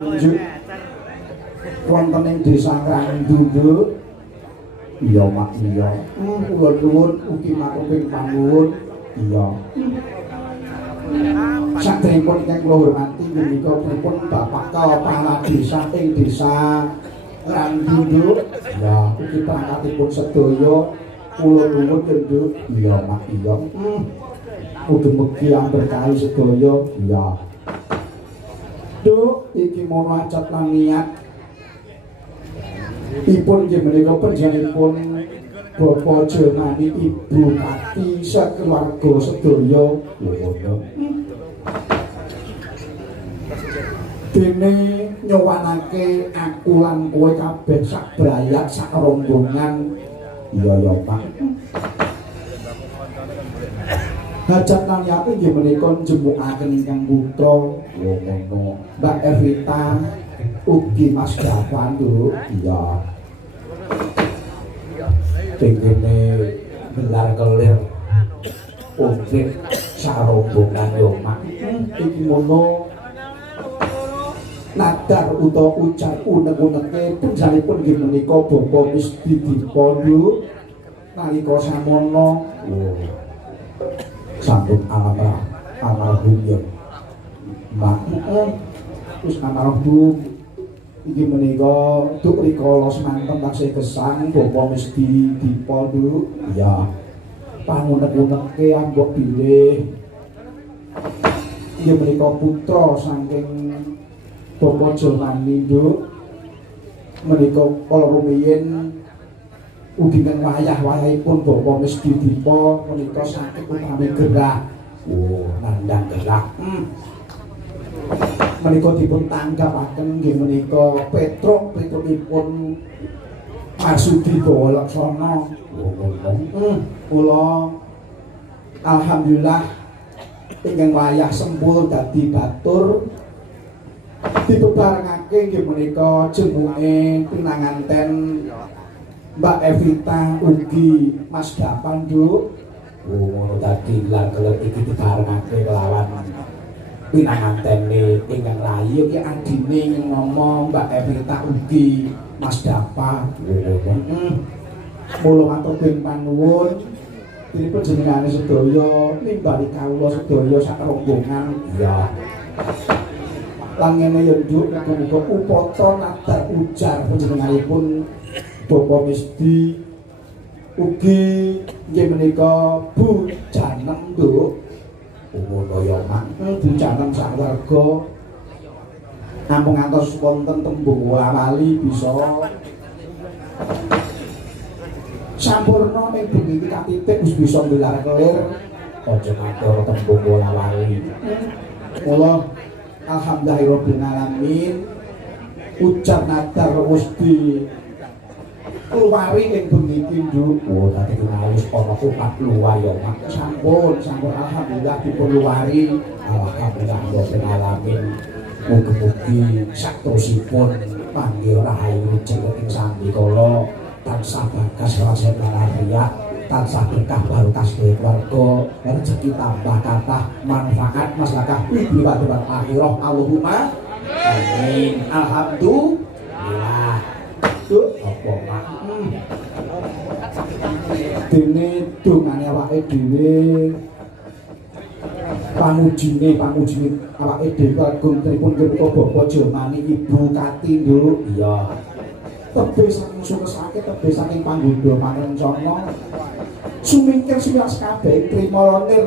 Tunjuk wonten ing desa Krangdunduk. Iya mak iya. Kula nuwun ugi matur panuwun. Iya. Saderengipun ingkang kula hormati menika pripun Bapak Kepala Desa ing desa Krangdunduk. Ya, ugi pangkatipun sedaya kula nuwun Nduk. Iya mak iya. Mugi-mugi amberkahi sedaya. Iya. Duk, iki mono acat lan niat ipun nggih menika panjenenganipun Bapak Jelmani Ibu Kati sakeluarga sedaya ngono. Dene nyowanake aku lan kowe kabeh sak brayat sak rombongan. Iya ya Pak. Hajat lan yati nggih menika njemukaken ingkang putra ngono. Mbak Evita ugi Mas Davan Nduk. Iya. Tengene gelar kelir ugi sarombongan yo Mak. Iki mono nadar utawa ucap unek-uneke panjenenganipun nggih menika Bapak wis didipondo nalika samono. Sampun almarhum ya Mbak terus almarhum iki menika duk rikala semanten taksih gesang Bapak mesti dipondo ya pangunek-uneke ambok bilih iki menika putra saking Bapak Jelmani Nduk menika kala rumiyin ugi kan wayah-wayahipun Bapak mesti dipo menika sakit utami gerah. Nandang gerah. Menika dipun tanggapaken nggih menika Petrukipun Marsudi Bawa Laksana. Kula alhamdulillah ingkang wayah sempul dadi batur dibebarengake nggih menika jenenge pinanganten Mbak Evita ugi Mas Davan Nduk. Ngono dadi lan kelep iki dibarengake kelawan pinangantene ingkang rayi iki adine ngomong Mbak Evita ugi Mas Davan. Mula matur panuwun dipun jenengane sedaya nimbali kawula sedaya sak rombongan. Iya. Lan ngene ya Nduk muga-muga upata nadar ujar panjenenganipun Bapak mesti ugi nggih menika Bu Janem Nduk. Ngono ya Mak. Bu Janem sak warga namung ngantos wonten tembung wali bisa sampurna ing bengi katitik wis bisa gelar kelir aja matur tembung wali. Mula alhamdulillahirabbil alamin ujar nadar wis keluari yang bengikin Nduk. Tadi kenalus ana umat luar ya Mak. Sampun alhamdulillah dipeluari. Alhamdulillah rabbil alamin. Mugi-mugi saktosipun panggih rahayu jeneng sami kala tansah bagas rasen lariyah, tansah berkah barokah keluarga, rezeki tambah kathah, manfaat maslahah ibu badan akhirah. Allahumma amin. Alhamdulillah. Apa Mak? Dene dongane awake dhewe pamujine awake dhewe kagum tripun menika Bapak Jelmani Ibu Kati Nduk. Iya. Tebih saking sukesake tebih saking panggoda marencana sumingkir siwas kabeh trima lir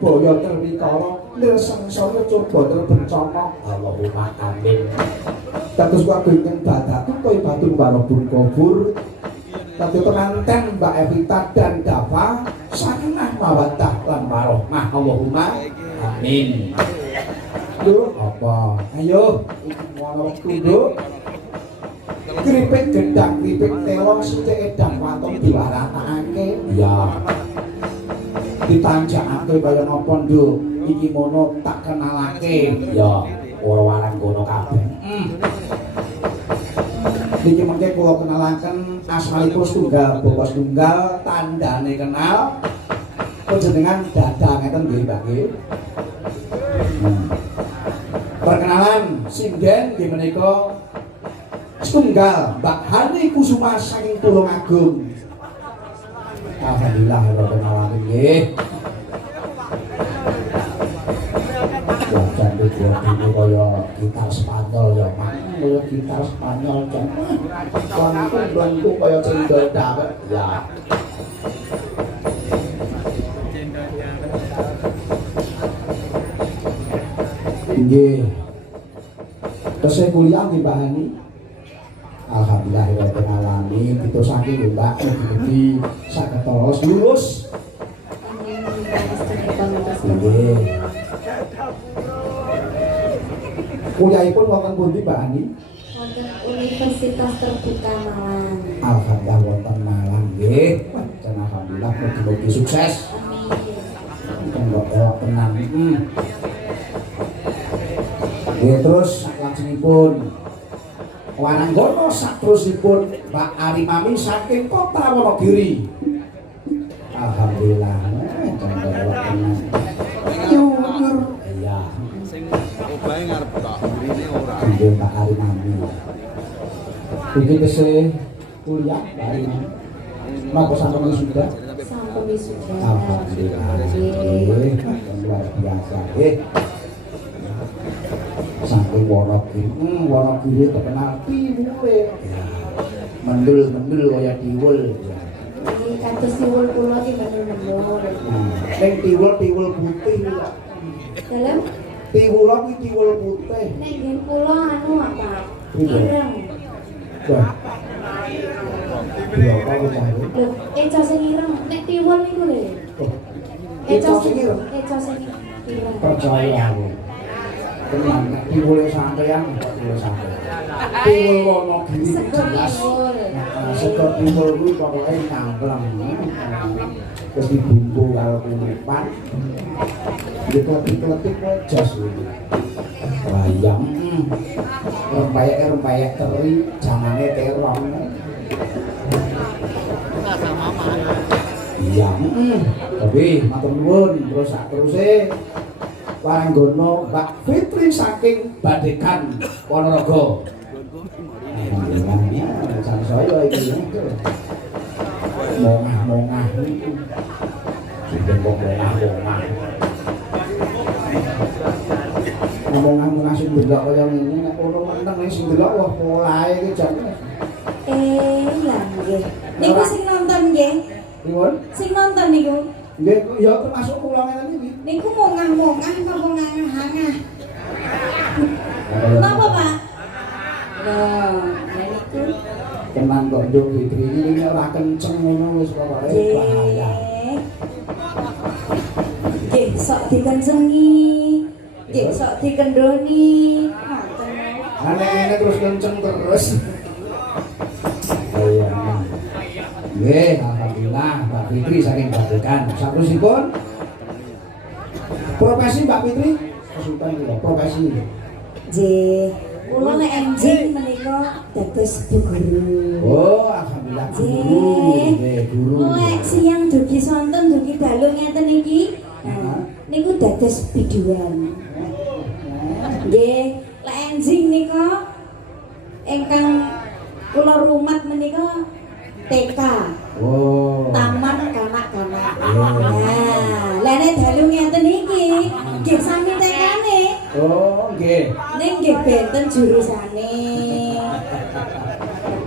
boyo terwikara lir sengsara coba terbencana. Allahumma amin. Dados wae ingkang badatu koyo batu barobun kubur. Dadi penganten Mbak Evita dan Dava sakinah mawaddah lan warahmah. Allahumma amin. Lho apa? Ayo iki ana wektu Nduk. Kripik gendang kripik telo sithik edang watung diwaratakake. Iya. Ditanjakake kaya napa Nduk? Iki mono tak kenalake. Ya, ora warang kono kabeh. Niki mengke kula kenalaken asmanipun setunggal Bapak setunggal tandane kenal panjenengan dadah ngeten nggih Mbak nggih. Perkenalan sinden nggih menika setunggal Mbak Hani Kusuma saking Tulungagung. Alhamdulillah rabbil alamin nggih. Jangan dibuat ini kaya gitar Spanyol ya, kaya gitar Spanyol jangan bantu kaya cendol dawet ya. Nggih. Tesih kuliah nggih Mbak Hani. Alhamdulillah rabbil alamin itu saking Mbak mugi saged terus lulus. Nggih. Kuliahipun wonten pundi Mbak Hani? Wonten Universitas Terbuka Malang. Alhamdulillah wonten Malang nggih. Alhamdulillah mugi-mugi sukses. Amin. Kanggo elok tenan. Nggih terus saklajengipun Wananggono saterusipun Mbak Arimami saking Kota Wonogiri. Alhamdulillah kanggo elok tenan. Iya. Obahe ngarep tok, mrene ora. Nggih Mbak Arimami. Iki tesih kuliah Mbak Arimami. Napa sampun sudah? Sampun wisuda. Alhamdulillah. Nggih, luar biasa nggih. Saking Wonogiri terkenal tiwule. Mendul kaya tiwul. Ini kados tiwul kula ki mendul-mendul. Ning tiwul putih kok. Dalam Tiwul kuwi tiwul putih. nek ngen kula anu apa? Iya. Ireng. Wah. Iya, apa cahyo? Lho, eco sing ireng nek tiwul niku lho. Eco sing ireng? Eco sing ireng. Percaya aku. Tenan nek tiwul sampeyan kok tiwul sampeyan. Tiwul Wonogiri jelas. Sekor tiwul kuwi pokoke nangkleng. Terus dibumbu karo kulipan. Diklepik-klepik jas iki. Bayam. Rempeyek teri jangane terong. Iya. Tapi matur nuwun terus sak teruse Wananggono Mbak Fitri saking Badekan Ponorogo. Alhamdulillah, jan saya iki mongah niku. Sing mongah. Ngomong-ngomong sing delok kaya ngene nek ono meneng sing delok wah polahe iki jan. Lah nggih. Niku sing nonton nggih. Nuwun. Sing nonton niku. Nggih ya termasuk kula ngene iki. Niku mongah-mongah apa ngangah-ngangah? Napa, Pak? Lah, niku Tenan kok Nduk Fitri ini ora kenceng ngono wis pokoke bahaya. Nggih, sok dikencengi. Nggih, sok dikendoni. Ngoten. Nek ngene terus kenceng terus. Iya. Nggih, alhamdulillah Mbak Fitri saking Badekan. Saterusipun profesi Mbak Fitri kesupen kula profesi. Nggih, kula nek enjing menika dados guru. Oh, alhamdulillah guru. Nggih, guru. Mulai siang dugi sonten dugi dalu ngeten iki. Nah, niku dados biduan. Nggih, lek enjing nika ingkang kula rumat menika TK. Oh. Taman kanak-kanak. Nah, lek nek dalu ngeten iki nggih sami TK-ne. Oh, nggih. Ning nggih benten jurusane.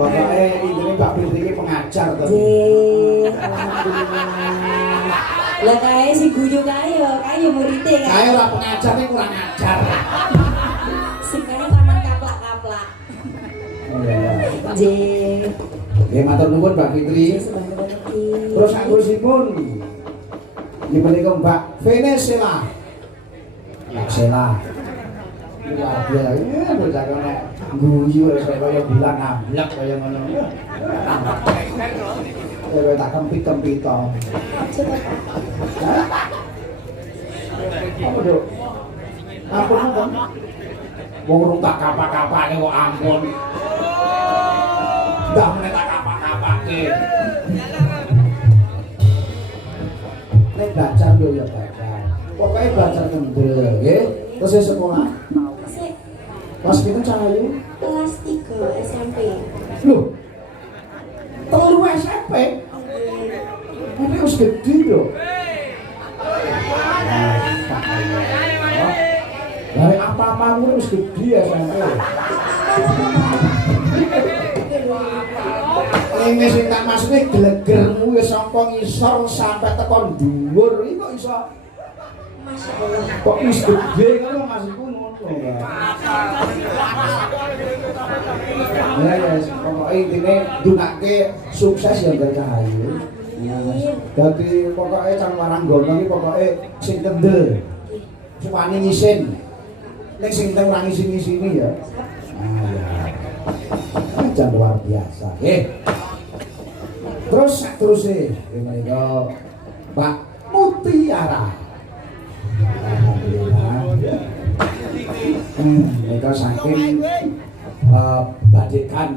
Pokoke intine Mbak Fitri iki pengajar to. Nggih, alhamdulillah. Lah kae si guyu kae yo murite kae. Kae ora pengajar ning kurang ajar. Sing kae taman kaplak-kaplak. Nggih. Nggih matur nuwun Mbak Fitri. Terus sakurusipun nggih menika Mbak Venezuela. Mbak Sela. Luar biasa, bocah kene guyu wis kaya bilang ngablek kaya ngono. Kowe tak kempit-kempit to. Apa Duk? Ampun ampun. Wong urung tak kapak-kapake kok ampun. Ndak meneh tak kapak-kapake. Nek belajar yo ya belajar. Pokoke belajar kendel nggih. Terus sekolah. Kelas pinten Cahayu? Kelas 3 SMP. Loh. Telu SMP. Ini harus gede lho. Dari apa-apa harus gede ya SMP. Ini sing tak maksudnya gelegermu wis saka ngisor sampai tekan dhuwur iki kok iso. Masya Allah. Kok wis gede ngono maksudku ngono. Ya ya pokoke intine ndungake sukses ya Mbak Cahayu. Dadi pokoke Cang Waranggono iki pokoke sing kendel. Suwane ngisin. Nek sing teng ora ngisin-ngisini ya. Jangan luar biasa. Terus menika Mbak Mutiara. Alhamdulillah. Mereka saking Badekan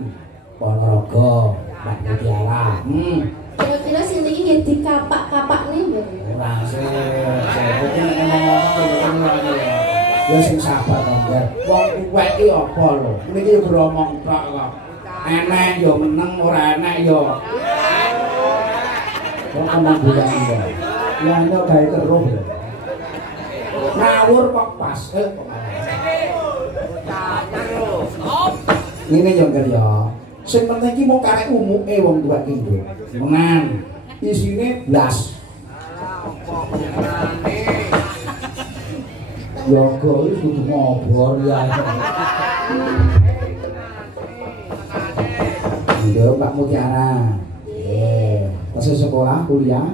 Ponorogo Mbak Mutiara. Kira-kira sing iki nggih dikapak-kapak nih, Mbak. Ora sih. Ya sing sabar to, Mbak. Wong kuwek iki apa lho? Niki yo gromong tok kok. Enek yo meneng ora enek yo. Kok ngomong bulan ya. Ya nek gawe terus. Ngawur kok pas. Ini yo Ngger yo. Sing penting iki mau karek umuke wong tuwa iki lho. Menan. Isine blas. Yo kok iki kudu ngobor ya. Yo Mbak Mutiara. Tasih sekolah kuliah?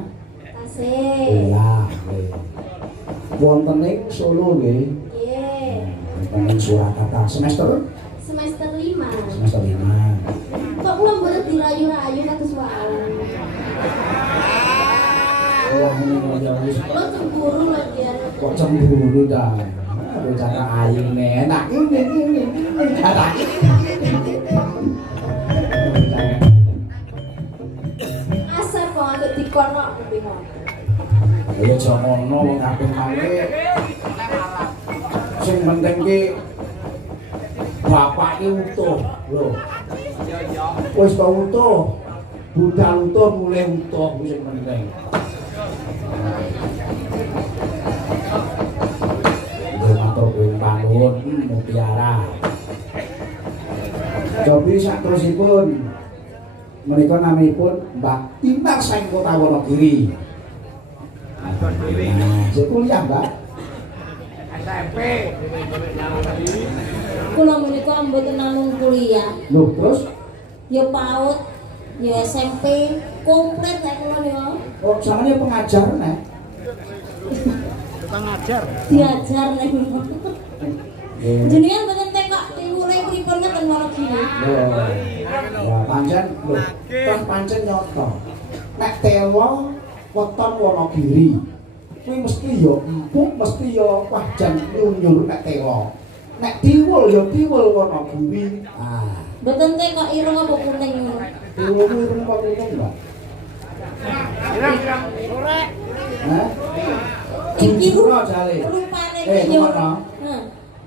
Tasih. Kuliah. Wonten ing Solo nggih. Nggih. Wonten ing Surakarta semester Semester 5. semester 5. Kok kula mboten dirayu-rayu kados wae. Wah ini ya wis Kula cemburu lho ya. kok cemburu dah. Aduh cara ayune enak ini. Enak. Asal kok antuk dikono bingung. Ya jamono wong kaping mangke. Sing penting ki bapake utuh lho. Wis to utuh. Budal utuh mulih utuh sing penting. Matur panuwun Mutiara. Cobi saterusipun menika namipun Mbak Tinar saking Kota Wonogiri. Nah, kuliah Mbak. SMP. Kula menika mboten namung kuliah, Loh, terus ya PAUD, ya SMP, komplit nek kula niku. oh samane pengajar nek. Tukang ngajar. Diajar nek. Jenengan mboten tekok tiwule pripun ngeten Wonogiri. Ya pancen lho, kan pancen nyoto. Nek tewa weton Wonogiri. Kuwi mesti ya empuk, mesti ya wajan nyunyur nek tewa. Nek tiwul ya tiwul Wonogiri. Ah, Mboten tekok ireng apa kuning. tiwul kuwi ireng apa kuning, Mbak? Ireng sore. Hah? Iki Jujur jale. rupane Eh, yo. ngono.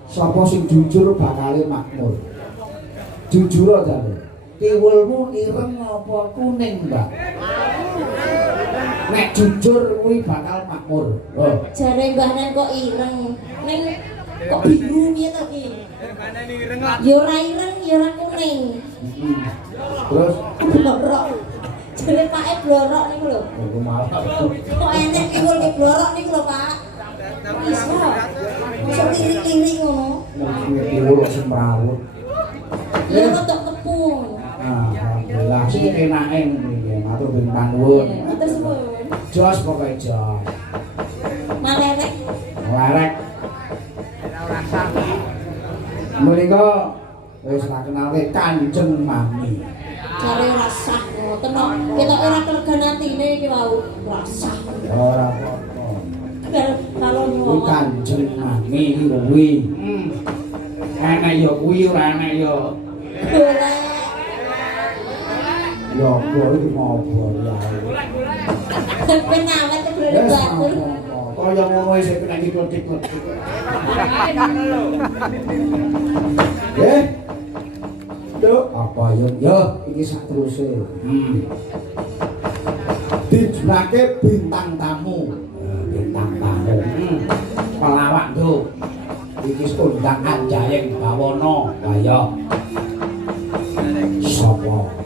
Sapa sing jujur bakale makmur. Jujur jale. Tiwulmu ireng apa kuning, Mbak? Nek jujur kuwi bakal makmur. Loh. Jare Mbah Nen kok ireng. Ning kok biru piye to iki? Ya ora ireng, ya ora kuning. Terus Blorok. Jare pake blorok niku lho. aku malah Kok enek tiwul ke blorok niku lho, Pak. Iso. Iso lirik-lirik ngono. tiwul sing merawut. Ya rodok tepung. Nah, alhamdulillah sing enake ngene. Matur panuwun. Matur suwun. Jos pokoke jos. Malerek. Larek. Menika wis tak kenalke Kanjeng Mami. Jare rasah ngoten kok. Ketok ora kelegan atine iki wau. Rasah. Ora apa-apa. Kalau Kuwi nyuwun. Kanjeng Mami iki kuwi. Enak ya kuwi ora enak ya. Golek. Ya kok iki ngopo ya. Ben awet Wes batur. apa-apa. kaya ngono sing kena diklotik. Nggih. Duk, apa yo iki sak teruse. Dijulake bintang tamu. Bintang tamu. Pelawak Nduk. Iki undang Anjayeng Bawana. Lah yo. Sapa?